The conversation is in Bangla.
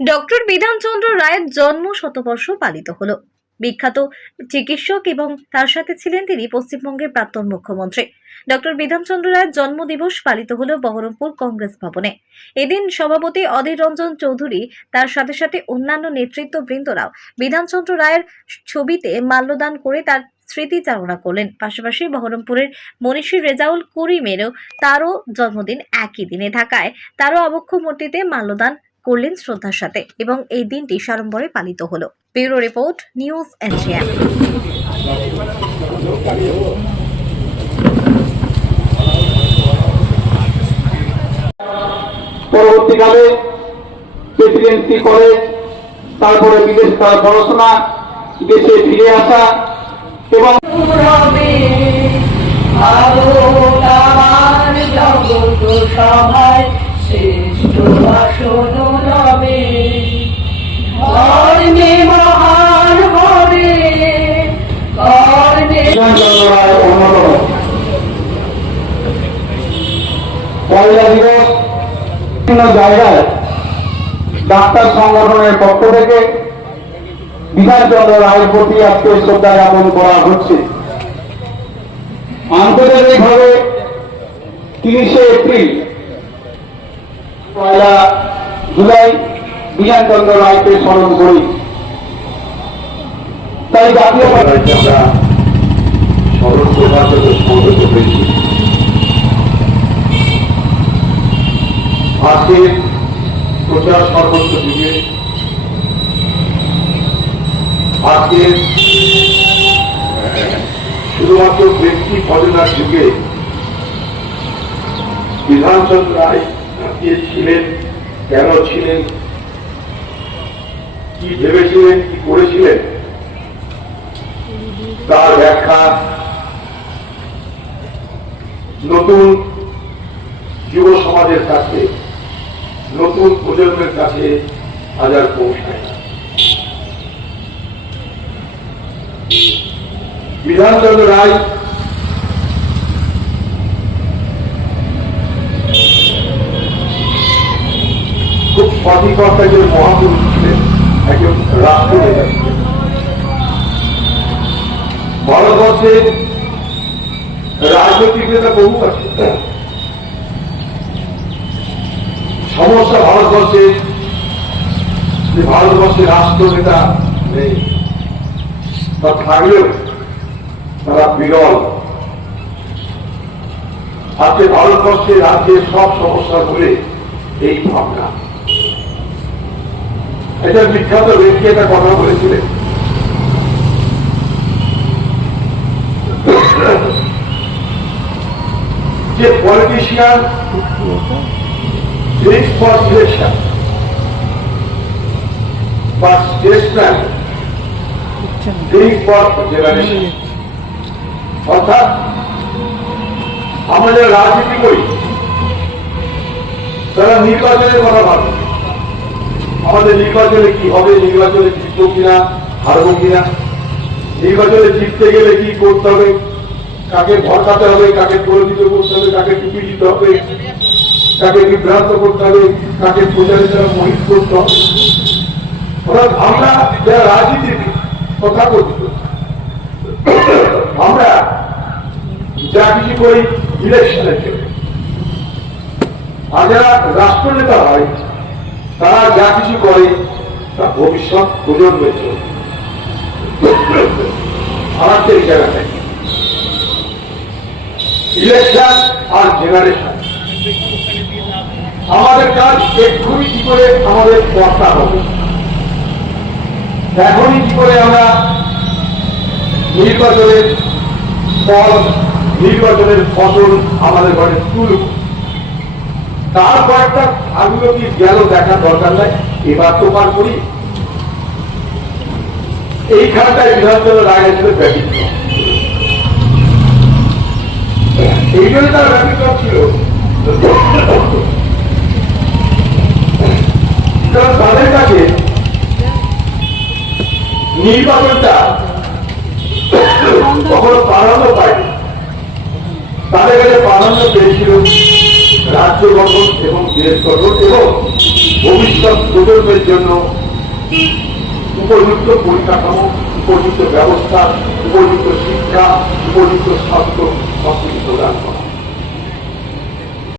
ডক্টর বিধানচন্দ্র রায়ের জন্ম শতবর্ষ পালিত হলো। বিখ্যাত চিকিৎসক এবং তার সাথে ছিলেন তিনি পশ্চিমবঙ্গের প্রাক্তন মুখ্যমন্ত্রী। ডক্টর বিধানচন্দ্র রায়ের জন্মদিবস পালিত হলো বহরমপুর কংগ্রেস ভবনে। এদিন সভাপতি অধীর রঞ্জন চৌধুরী তার সাথে সাথে অন্যান্য নেতৃত্ববৃন্দরাও বিধানচন্দ্র রায়ের ছবিতে মাল্যদান করে তার স্মৃতিচারণা করলেন। পাশাপাশি বহরমপুরের মনীষী রেজাউল করিমেরও তারও জন্মদিন একই দিনে থাকায় তারও আবক্ষ মূর্তিতে মাল্যদান করলেন শ্রদ্ধার সাথে এবং এই দিনটি সাড়ম্বরে পালিত হলো। Bureau report, news NGM. পরবর্তীকালে প্রেসিডেন্সি কলেজ, তারপরে বিদেশ তার পড়াশোনা, দেশে ফিরে আসা এবং সভায় শ্রেষ্ঠ আসন রবে, কর্মে মহান হবে, কর্মে। পয়লা দিবস বিভিন্ন জায়গায় ডাক্তার সংগঠনের পক্ষ থেকে বিধানচন্দ্র রায়ের প্রতি আজকে শ্রদ্ধা জ্ঞাপন করা হচ্ছে। আন্তর্জাতিকভাবে 30শে এপ্রিল, পয়লা জুলাই বিধানচন্দ্র রায়কে স্মরণ করি। তাই জাতীয় আমরা স্মরণ করবার জন্য সমবেত হয়েছি। আজকের প্রচার সর্বত্র যুগে, আজকের শুধুমাত্র ব্যক্তি ভজনার যুগে বিধানচন্দ্র রায় কে ছিলেন, কেন ছিলেন, কি ভেবেছিলেন, কি করেছিলেন, তার ব্যাখ্যা নতুন যুব সমাজের কাছে, নতুন প্রজন্মের কাছে হাজার পৌঁছায়। বিধানচন্দ্র রায় খুব সঠিক অর্থে একজন মহাপুরুষ ছিলেন, একজন রাষ্ট্রনেতা ছিলেন। ভারতবর্ষের রাজনৈতিক নেতা বহু আছে। সমস্যা ভারতবর্ষের যে ভারতবর্ষের রাষ্ট্রনেতা নেই, তা থাকলেও তারা বিরল। আজকে ভারতবর্ষের রাজ্যের সব সমস্যা বলে এই ভাবনা। এটা বিখ্যাত ব্যক্তি একটা কথা বলেছিলেন, যে politician drinks for selection, but statesman drinks for generation. অর্থাৎ আমাদের রাজনীতি করি, তারা নির্বাচনের কথা ভাবে, আমাদের নির্বাচনে কি হবে, নির্বাচনে জিতবো কিনা, হারবো কিনা, নির্বাচনে জিততে গেলে কি করতে হবে, কাকে ভরকাতে হবে, কাকে পরিচিত করতে হবে, কাকে টুপি দিতে হবে, কাকে বিভ্রান্ত করতে হবে, কাকে প্রচারের দ্বারা মোহিত করতে হবে। অর্থাৎ আমরা যারা রাজনীতিবিদ, কথা কথিত, আমরা যা কিছু করি ইলেকশনের জন্য, আর যারা রাষ্ট্রনেতা হয় তারা যা কিছু করে তা ভবিষ্যৎ প্রজন্মের জন্য। আমাদের জায়গাটাই ইলেকশন আর জেনারেশন। আমাদের কাজ এক্ষুনি কি করে আমাদের পড়তা হবে, এখনই কি করে আমরা নির্বাচনের ফল, নির্বাচনের ফসল আমাদের ঘরে তুলব, তার কয়েকটা আগুলো কি গেল দেখার দরকার নাই। এবার তো পার করি। এইখানটায় বিধানচন্দ্র রায় ছিল ব্যতিক্রম। এই জন্য তার ব্যতিক্রম ছিল, কারণ তাদের কাছে নির্বাচনটা কখনো প্রাধান্য পায়নি। তাদের কাছে প্রাধান্য পেয়েছিল রাজ্য গঠন এবং দেশ গঠন এবং ভবিষ্যৎ প্রজন্মের জন্য উপযুক্ত পরিকাঠামো, উপযুক্ত ব্যবস্থা, উপযুক্ত শিক্ষা, উপযুক্ত স্বাস্থ্য